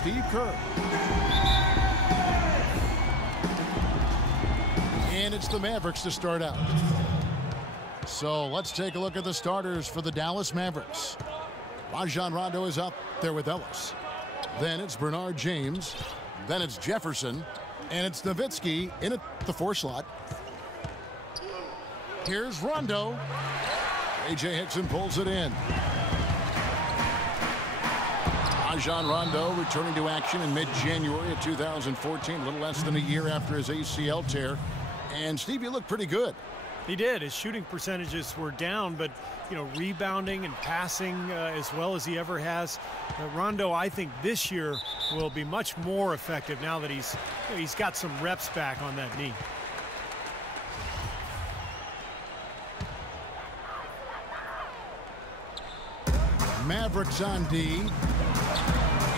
Steve Kerr. And it's the Mavericks to start out. So let's take a look at the starters for the Dallas Mavericks. Rajon Rondo is up there with Ellis. Then it's Bernard James. Then it's Jefferson. And it's Nowitzki in at the 4 slot. Here's Rondo. A.J. Hickson pulls it in. Rajon Rondo returning to action in mid-January of 2014, a little less than a year after his ACL tear. And Steve, you look pretty good. He did. His shooting percentages were down, but, rebounding and passing as well as he ever has. Rondo, I think this year will be much more effective now that he's got some reps back on that knee. Mavericks on D.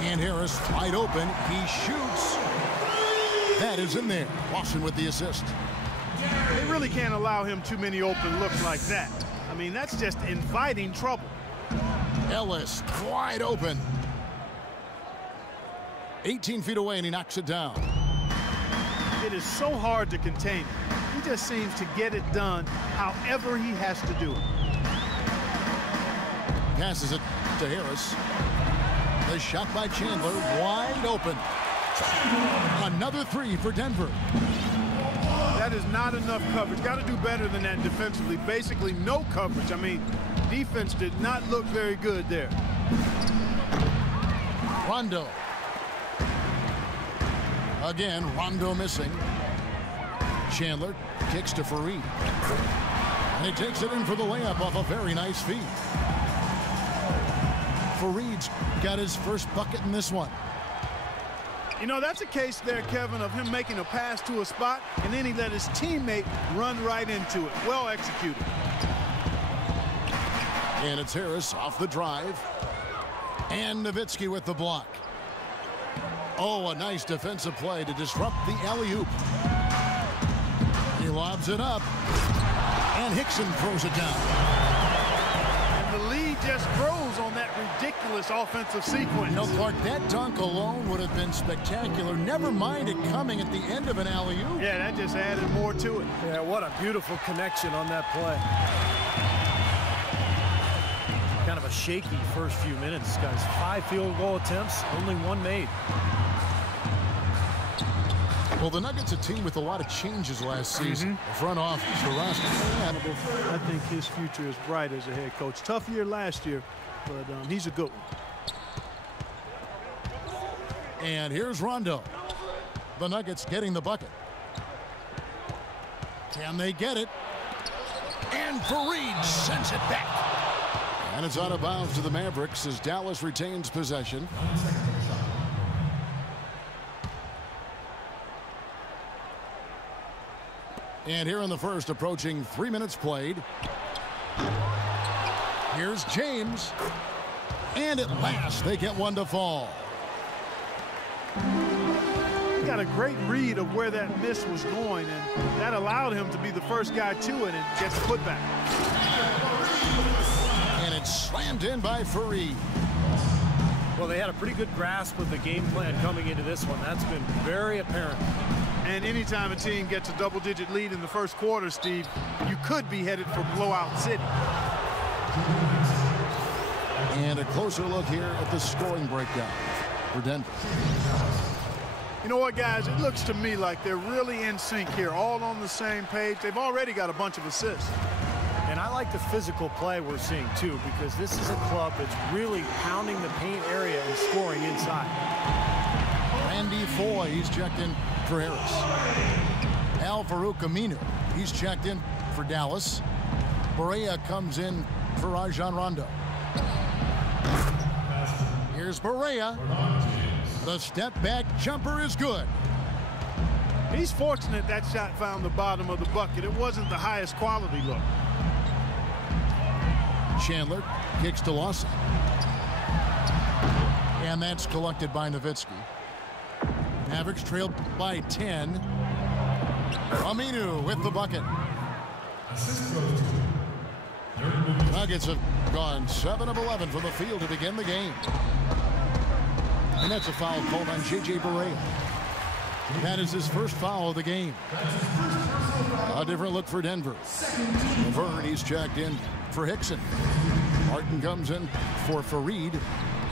And Harris wide open. He shoots. That is in there. Lawson with the assist. They really can't allow him too many open looks like that. I mean, that's just inviting trouble. Ellis wide open. 18 feet away, and he knocks it down. It is so hard to contain him. He just seems to get it done however he has to do it. Passes it to Harris. The shot by Chandler, wide open. Another 3 for Denver. That is not enough coverage. Got to do better than that defensively. Basically no coverage. I mean, defense did not look very good there. Rondo. Again, Rondo missing. Chandler kicks to Fareed. And he takes it in for the layup off a very nice feed. Fareed's got his first bucket in this one. That's a case there, Kevin, of him making a pass to a spot, and then he let his teammate run right into it. Well executed. And it's Harris off the drive. And Nowitzki with the block. Oh, a nice defensive play to disrupt the alley-oop. He lobs it up. And Hickson throws it down. The lead just grows on that ridiculous offensive sequence. Clark, that dunk alone would have been spectacular. Never mind it coming at the end of an alley-oop. Yeah, that just added more to it. Yeah, what a beautiful connection on that play. Kind of a shaky first few minutes, guys. 5 field goal attempts, only 1 made. Well, the Nuggets, a team with a lot of changes last season. The front office, the roster. I think his future is bright as a head coach. Tough year last year, but he's a good one. And here's Rondo. The Nuggets getting the bucket. Can they get it? And Fareed sends it back. And it's out of bounds to the Mavericks as Dallas retains possession. And here in the first, approaching 3 minutes played. Here's James. And at last, they get one to fall. He got a great read of where that miss was going, and that allowed him to be the first guy to it and gets the putback. And it's slammed in by Fareed. Well, they had a pretty good grasp of the game plan coming into this one. That's been very apparent. And anytime a team gets a double-digit lead in the first quarter, Steve, you could be headed for blowout city. And a closer look here at the scoring breakdown for Denver. You know what, guys? It looks to me like they're really in sync here, all on the same page. They've already got a bunch of assists. And I like the physical play we're seeing, too, because this is a club that's really pounding the paint area and scoring inside. Randy Foye, he's checked in for Harris. Al-Farouq Aminu, he's checked in for Dallas. Barea comes in for Rajon Rondo. Here's Barea. The step-back jumper is good. He's fortunate that shot found the bottom of the bucket. It wasn't the highest quality look. Chandler kicks to Lawson. And that's collected by Nowitzki. Mavericks trailed by 10. Aminu with the bucket. Nuggets have gone 7 of 11 from the field to begin the game. And that's a foul called on J.J. Barea. That is his first foul of the game. A different look for Denver. Laverne, he's checked in for Hickson. Martin comes in for Fareed.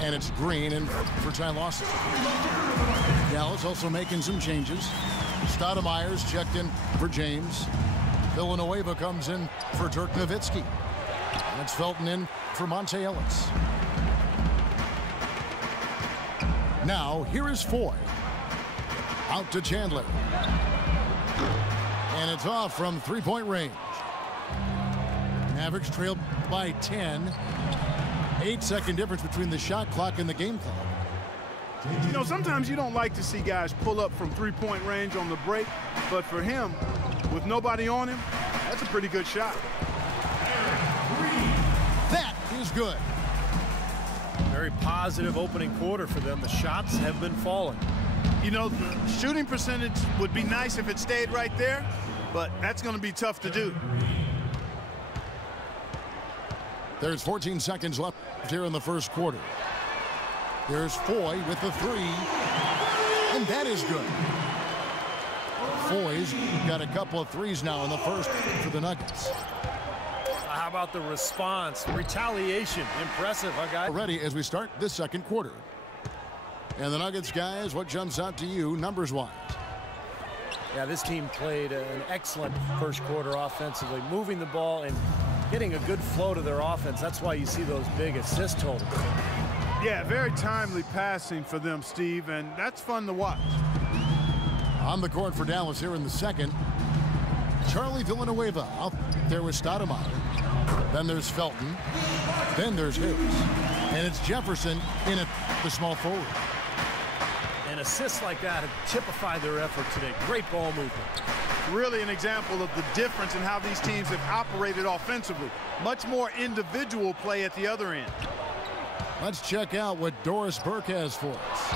And it's Green in for Ty Lawson. Dallas also making some changes. Stoudemire's checked in for James. Villanueva comes in for Dirk Nowitzki. And it's Felton in for Monte Ellis. Now, here is Foy. Out to Chandler. And it's off from three-point range. Mavericks trailed by 10. 8-second difference between the shot clock and the game clock. You know, sometimes you don't like to see guys pull up from three-point range on the break, but for him, with nobody on him, that's a pretty good shot. That is good. Very positive opening quarter for them. The shots have been falling. You know, the shooting percentage would be nice if it stayed right there, but that's going to be tough to do. There's 14 seconds left here in the first quarter. There's Foy with the three, and that is good. Foy's got a couple of threes now in the first for the Nuggets. How about the response? Retaliation. Impressive, huh, guys? Ready as we start this second quarter. And the Nuggets, guys, what jumps out to you numbers-wise? Yeah, this team played an excellent first quarter offensively, moving the ball and getting a good flow to their offense. That's why you see those big assist totals. Yeah, very timely passing for them, Steve, and that's fun to watch. On the court for Dallas here in the second, Charlie Villanueva out there with Stoudemire. Then there's Felton. Then there's Harris. And it's Jefferson in at the small forward. And assists like that have typified their effort today. Great ball movement. Really an example of the difference in how these teams have operated offensively. Much more individual play at the other end. Let's check out what Doris Burke has for us.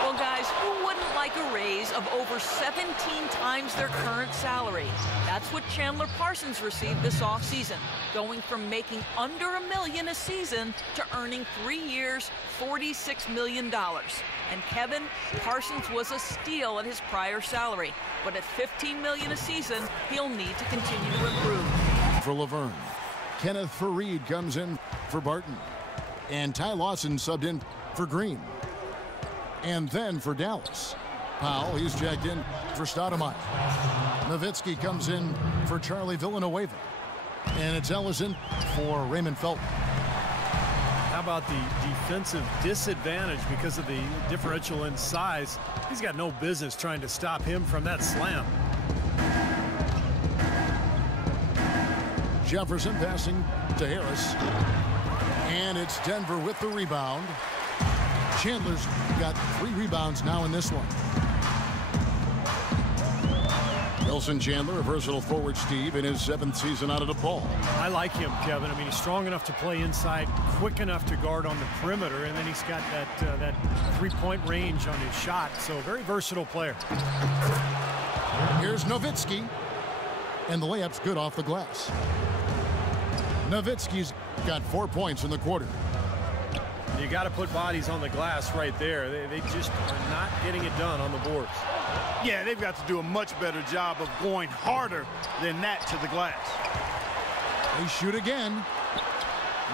Well, guys, who wouldn't like a raise of over 17 times their current salary? That's what Chandler Parsons received this offseason, going from making under $1 million a season to earning 3 years, $46 million. And Kevin, Parsons was a steal at his prior salary, but at $15 million a season, he'll need to continue to improve. For Laverne, Kenneth Fareed comes in for Barton, and Ty Lawson subbed in for Green. And then for Dallas, Powell, he's checked in for Stoudemire. Nowitzki comes in for Charlie Villanueva, and it's Ellison for Raymond Felton. How about the defensive disadvantage because of the differential in size? He's got no business trying to stop him from that slam. Jefferson passing to Harris. And it's Denver with the rebound. Chandler's got 3 rebounds now in this one. Wilson Chandler, a versatile forward, Steve, in his 7th season out of DePaul. I like him, Kevin. I mean, he's strong enough to play inside, quick enough to guard on the perimeter, and then he's got that three-point range on his shot. So, very versatile player. Here's Nowitzki, and the layup's good off the glass. Nowitzki's got 4 points in the quarter. You got to put bodies on the glass right there. They just are not getting it done on the boards. Yeah, they've got to do a much better job of going harder than that to the glass. They shoot again.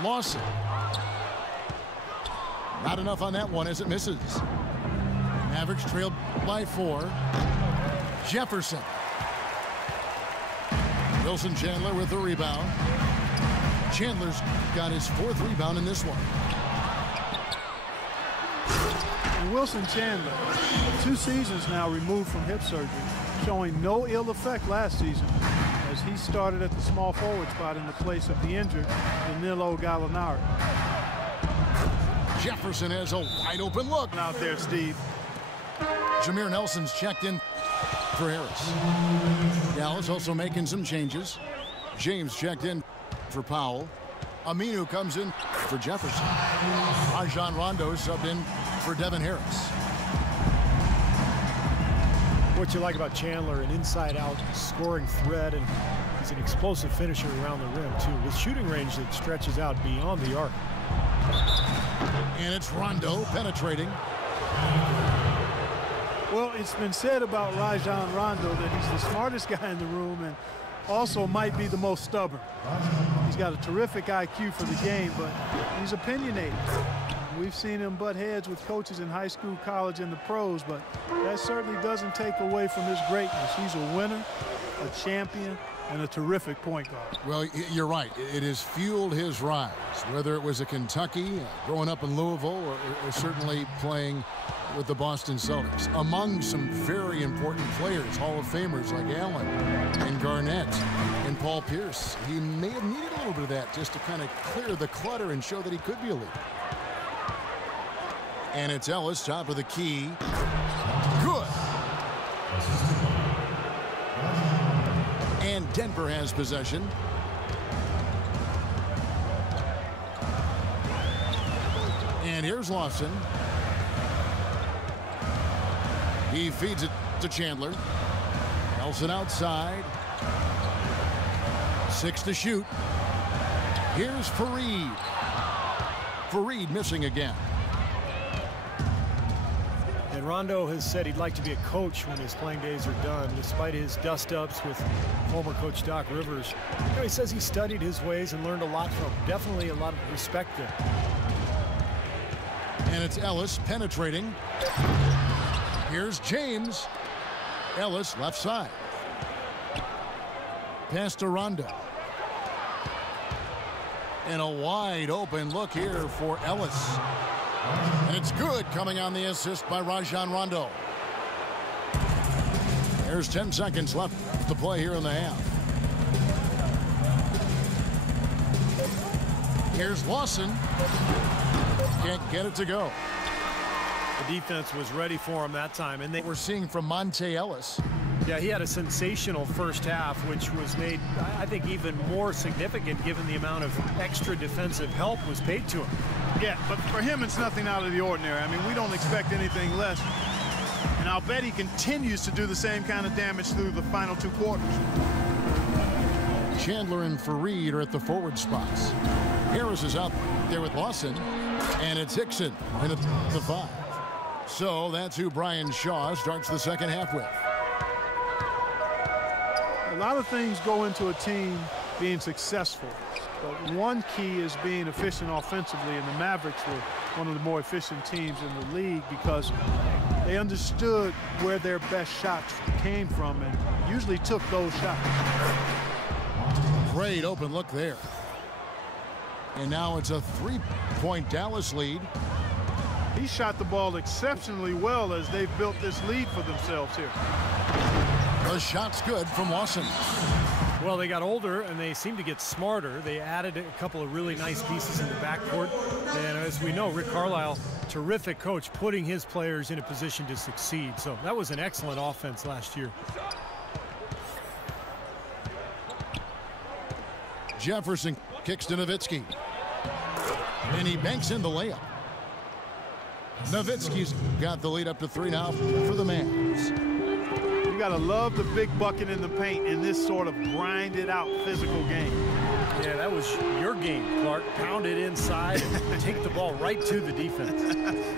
Lawson. Not enough on that one as it misses. Mavericks trailed by 4. Jefferson. Wilson Chandler with the rebound. Chandler's got his 4th rebound in this one. Wilson Chandler, 2 seasons now removed from hip surgery, showing no ill effect last season as he started at the small forward spot in the place of the injured Danilo Gallinari. Jefferson has a wide open look out there, Steve. Jameer Nelson's checked in for Harris. Dallas also making some changes. James checked in for Powell. Aminu comes in for Jefferson. Rajon Rondo subbed in for Devin Harris. What you like about Chandler, an inside-out scoring threat, and he's an explosive finisher around the rim, too, with shooting range that stretches out beyond the arc. And it's Rondo penetrating. Well, it's been said about Rajon Rondo that he's the smartest guy in the room and also might be the most stubborn. He's got a terrific IQ for the game, but he's opinionated. We've seen him butt heads with coaches in high school, college, and the pros, but that certainly doesn't take away from his greatness. He's a winner, a champion, and a terrific point guard. Well, you're right. It has fueled his rise, whether it was at Kentucky, growing up in Louisville, or certainly playing with the Boston Celtics. Among some very important players, Hall of Famers like Allen and Garnett and Paul Pierce. He may have needed a little bit of that just to kind of clear the clutter and show that he could be a leader. And it's Ellis, top of the key. Good. And Denver has possession. And here's Lawson. He feeds it to Chandler. Nelson outside. 6 to shoot. Here's Fareed. Fareed missing again. And Rondo has said he'd like to be a coach when his playing days are done, despite his dust-ups with former coach Doc Rivers. You know, he says he studied his ways and learned a lot from him. Definitely a lot of respect there. And it's Ellis penetrating. Here's James. Ellis left side. Pass to Rondo. And a wide open look here for Ellis. And it's good, coming on the assist by Rajon Rondo. There's 10 seconds left to play here in the half. Here's Lawson. Can't get it to go. The defense was ready for him that time, and they We're seeing from Monte Ellis. Yeah, he had a sensational first half, which was made, I think, even more significant given the amount of extra defensive help was paid to him. Yeah, but for him, it's nothing out of the ordinary. I mean, we don't expect anything less. And I'll bet he continues to do the same kind of damage through the final 2 quarters. Chandler and Fareed are at the forward spots. Harris is out there with Lawson, and it's Hickson in at the 5. So that's who Brian Shaw starts the second half with. A lot of things go into a team being successful, but one key is being efficient offensively, and the Mavericks were one of the more efficient teams in the league because they understood where their best shots came from and usually took those shots. Great open look there. And now it's a 3-point Dallas lead. He shot the ball exceptionally well as they've built this lead for themselves here. The shot's good from Lawson. Well, they got older and they seem to get smarter. They added a couple of really nice pieces in the backcourt. And as we know, Rick Carlisle, terrific coach, putting his players in a position to succeed. So that was an excellent offense last year. Jefferson kicks to Nowitzki. And he banks in the layup. Nowitzki's got the lead up to 3 now for the Mavs. You got to love the big bucket in the paint in this sort of grinded out physical game. Yeah, that was your game, Clark. Pound it inside and take the ball right to the defense.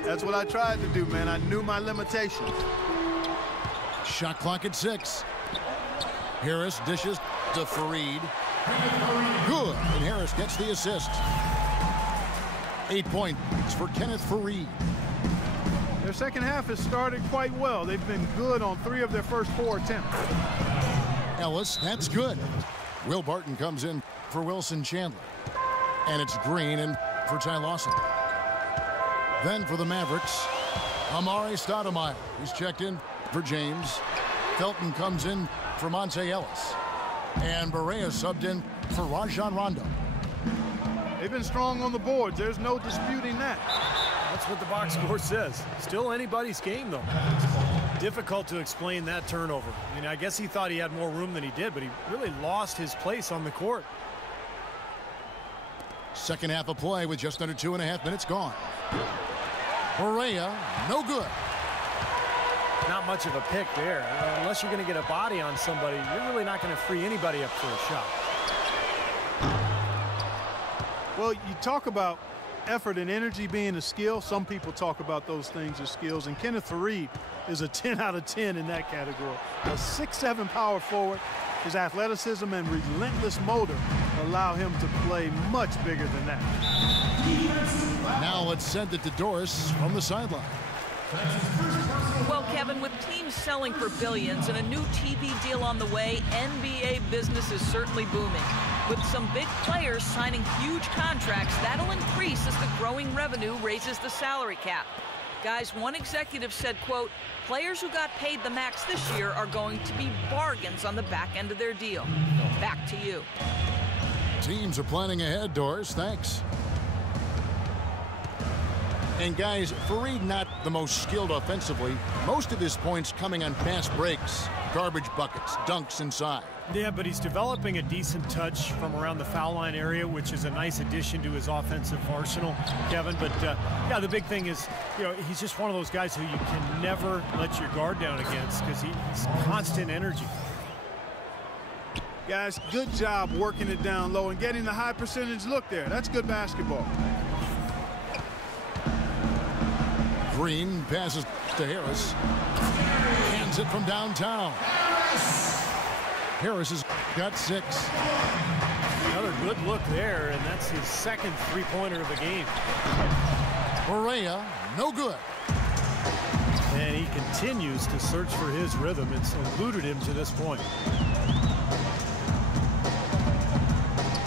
That's what I tried to do, man. I knew my limitations. Shot clock at 6. Harris dishes to Fareed. Good, and Harris gets the assist. 8 points for Kenneth Fareed. Their second half has started quite well. They've been good on 3 of their first 4 attempts. Ellis, that's good. Will Barton comes in for Wilson Chandler. And it's Green in for Ty Lawson. Then for the Mavericks, Amari Stoudemire. He's checked in for James. Felton comes in for Monte Ellis. And Barea subbed in for Rajon Rondo. They've been strong on the boards. There's no disputing that. That's what the box score says. Still anybody's game, though. Difficult to explain that turnover. I mean, I guess he thought he had more room than he did, but he really lost his place on the court. Second half of play with just under 2.5 minutes gone. Barea, no good. Not much of a pick there. Unless you're going to get a body on somebody, you're really not going to free anybody up for a shot. Well, you talk about effort and energy being a skill, some people talk about those things as skills, and Kenneth Faried is a 10 out of 10 in that category. A 6'7" power forward. His athleticism and relentless motor allow him to play much bigger than that. Now let's send it to Doris from the sideline. Well, Kevin, with teams selling for billions and a new TV deal on the way, NBA business is certainly booming. With some big players signing huge contracts, that'll increase as the growing revenue raises the salary cap. Guys, one executive said, quote, players who got paid the max this year are going to be bargains on the back end of their deal. Back to you. Teams are planning ahead, Doris. Thanks. And guys, Faried not the most skilled offensively. Most of his points coming on fast breaks, garbage buckets, dunks inside. Yeah, but he's developing a decent touch from around the foul line area, which is a nice addition to his offensive arsenal, Kevin. But, yeah, the big thing is, he's just one of those guys who you can never let your guard down against because he's constant energy. Guys, good job working it down low and getting the high percentage look there. That's good basketball. Green passes to Harris. Hands it from downtown. Harris has got 6. Another good look there, and that's his second three-pointer of the game. Correa, no good. And he continues to search for his rhythm. It's eluded him to this point.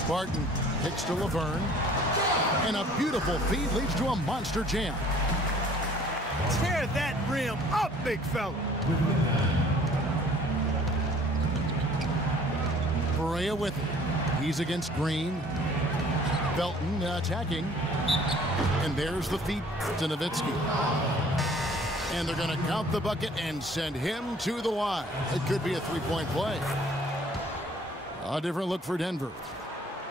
Barton kicks to Laverne. And a beautiful feed leads to a monster jam. Tear that rim up, big fella. Correa with it. He's against Green. Felton attacking. And there's the feed to Nowitzki. And they're going to count the bucket and send him to the line. It could be a three-point play. A different look for Denver.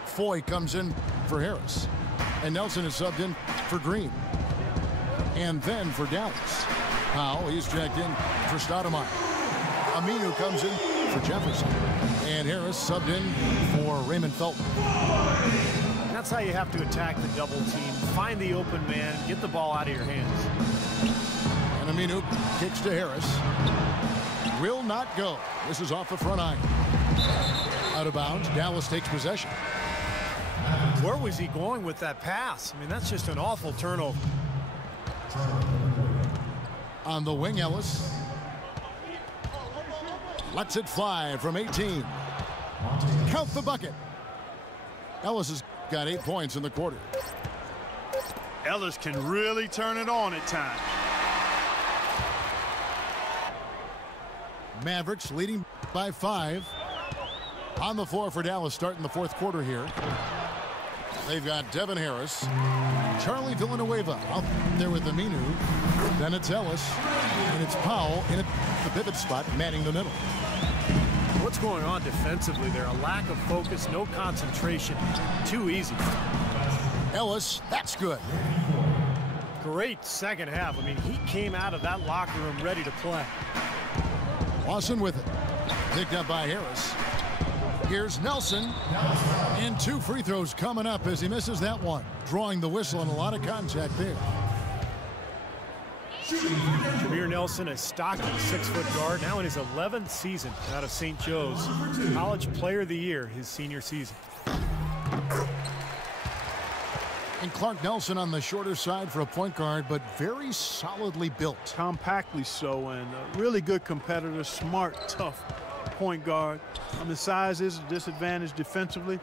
Foy comes in for Harris. And Nelson is subbed in for Green. And then for Dallas. Powell, he's checked in for Stoudemire. Aminu comes in for Jefferson. And Harris subbed in for Raymond Felton. That's how you have to attack the double team. Find the open man, get the ball out of your hands. And Aminu kicks to Harris. Will not go. This is off the front iron. Out of bounds. Dallas takes possession. Where was he going with that pass? I mean, that's just an awful turnover. On the wing, Ellis. Lets it fly from 18. Count the bucket. Ellis has got 8 points in the quarter. Ellis can really turn it on at times. Mavericks leading by 5. On the floor for Dallas starting the fourth quarter here. They've got Devin Harris, Charlie Villanueva out there with Aminu. Then it's Ellis, and it's Powell in the pivot spot, manning the middle. What's going on defensively there? A lack of focus, no concentration. Too easy. Ellis, that's good. Great second half. I mean, he came out of that locker room ready to play. Lawson with it. Picked up by Harris. Here's Nelson. And 2 free throws coming up as he misses that one. Drawing the whistle and a lot of contact there. Jameer Nelson, a stocky 6-foot guard, now in his 11th season out of St. Joe's. College Player of the Year his senior season. And Clark Nelson on the shorter side for a point guard, but very solidly built. Compactly so, and a really good competitor, smart, tough point guard. The size is a disadvantage defensively,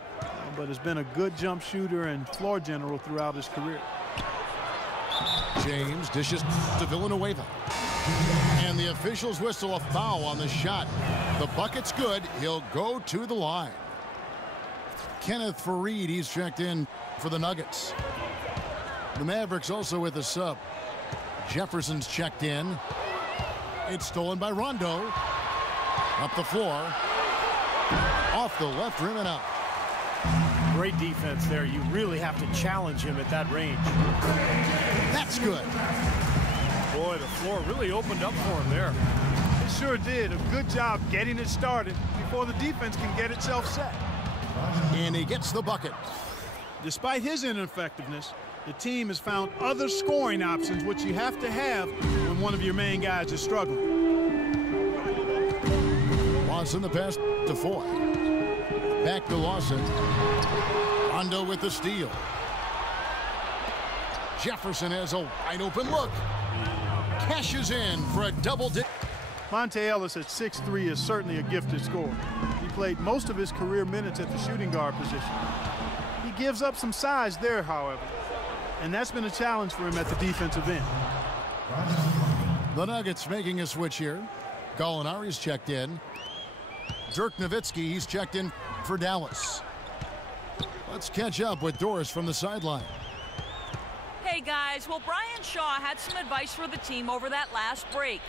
but has been a good jump shooter and floor general throughout his career. James dishes to Villanueva. And the officials whistle a foul on the shot. The bucket's good. He'll go to the line. Kenneth Faried, he's checked in for the Nuggets. The Mavericks also with a sub. Jefferson's checked in. It's stolen by Rondo. Up the floor. Off the left rim and out. Great defense there. You really have to challenge him at that range. That's good. Boy, the floor really opened up for him there. It sure did. A good job getting it started before the defense can get itself set. And he gets the bucket. Despite his ineffectiveness, The team has found other scoring options, which you have to have when one of your main guys is struggling. Lawson the pass to Foy. Back to Lawson. Rondo with the steal. Jefferson has a wide open look. Cashes in for a double dip. Monte Ellis at 6'3" is certainly a gifted scorer. He played most of his career minutes at the shooting guard position. He gives up some size there, however, and that's been a challenge for him at the defensive end. The Nuggets making a switch here. Gallinari's checked in. Dirk Nowitzki, he's checked in for Dallas. Let's catch up with Doris from the sideline. Hey guys, well, Brian Shaw had some advice for the team over that last break.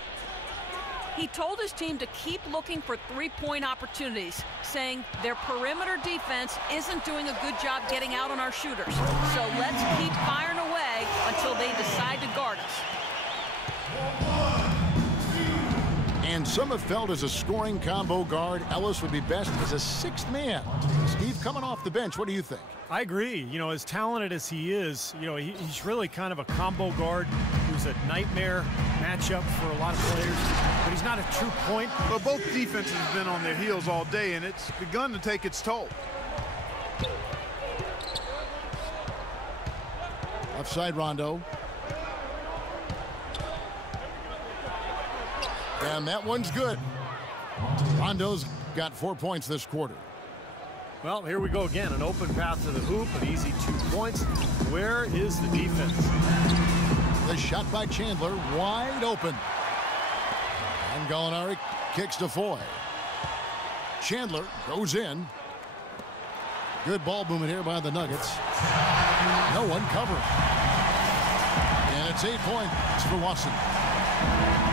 He told his team to keep looking for three-point opportunities, saying their perimeter defense isn't doing a good job getting out on our shooters. So let's keep firing away until they decide to guard us. And some have felt as a scoring combo guard, Ellis would be best as a sixth man. Steve, coming off the bench, what do you think? I agree. You know, as talented as he is, you know, he's really kind of a combo guard who's a nightmare matchup for a lot of players, but he's not a true point. But both defenses have been on their heels all day, and it's begun to take its toll. Offside Rondo. And that one's good. Rondo's got 4 points this quarter. Well, here we go again. An open path to the hoop, an easy 2 points. Where is the defense? The shot by Chandler, wide open. And Gallinari kicks to Foy. Chandler goes in. Good ball movement here by the Nuggets. No one covering. And it's 8 points for Watson.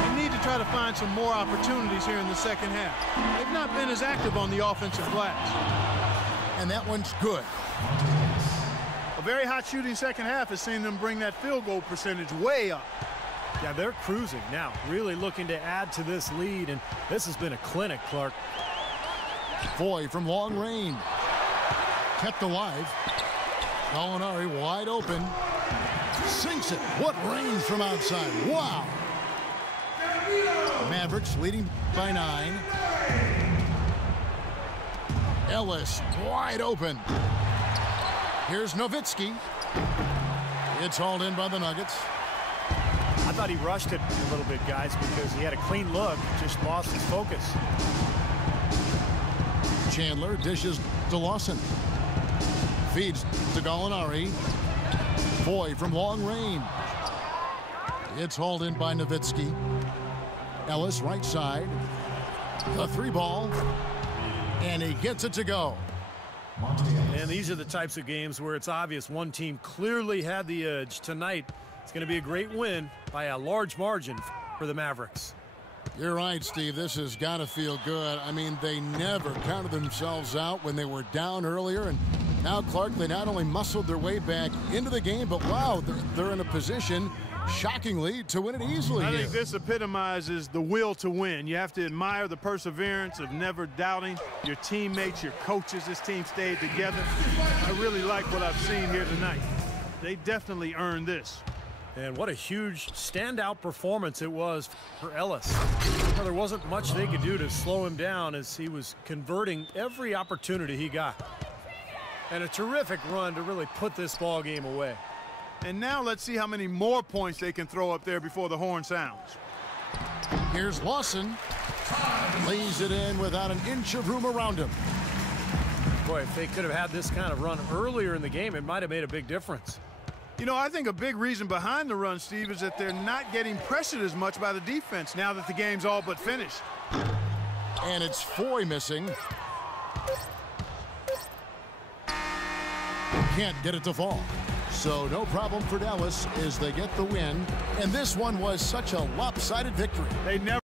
They need to try to find some more opportunities here in the second half. They've not been as active on the offensive glass. And that one's good. A very hot shooting second half has seen them bring that field goal percentage way up. Yeah, they're cruising now, really looking to add to this lead, and this has been a clinic, Clark. Foy from long range. Kept alive. Gallinari wide open. Sinks it. What range from outside. Wow. Mavericks leading by 9. Ellis wide open. Here's Nowitzki. It's hauled in by the Nuggets. I thought he rushed it a little bit, guys, because he had a clean look, just lost his focus. Chandler dishes to Lawson. Feeds to Gallinari. Foy from long range. It's hauled in by Nowitzki. Ellis right side. The 3 ball. And he gets it to go. And these are the types of games where it's obvious one team clearly had the edge. Tonight, it's going to be a great win by a large margin for the Mavericks. You're right, Steve. This has got to feel good. I mean, they never counted themselves out when they were down earlier. And now, Clark, they not only muscled their way back into the game, but, wow, they're in a position, shockingly, to win it easily. I think this epitomizes the will to win. You have to admire the perseverance of never doubting your teammates, your coaches. This team stayed together. I really like what I've seen here tonight. They definitely earned this. And what a huge standout performance it was for Ellis. Well, there wasn't much they could do to slow him down as he was converting every opportunity he got. And a terrific run to really put this ball game away. And now let's see how many more points they can throw up there before the horn sounds. Here's Lawson. Lays it in without an inch of room around him. Boy, if they could have had this kind of run earlier in the game, it might have made a big difference. You know, I think a big reason behind the run, Steve, is that they're not getting pressured as much by the defense now that the game's all but finished. And it's Foy missing. Can't get it to fall. So no problem for Dallas as they get the win. And this one was such a lopsided victory. They never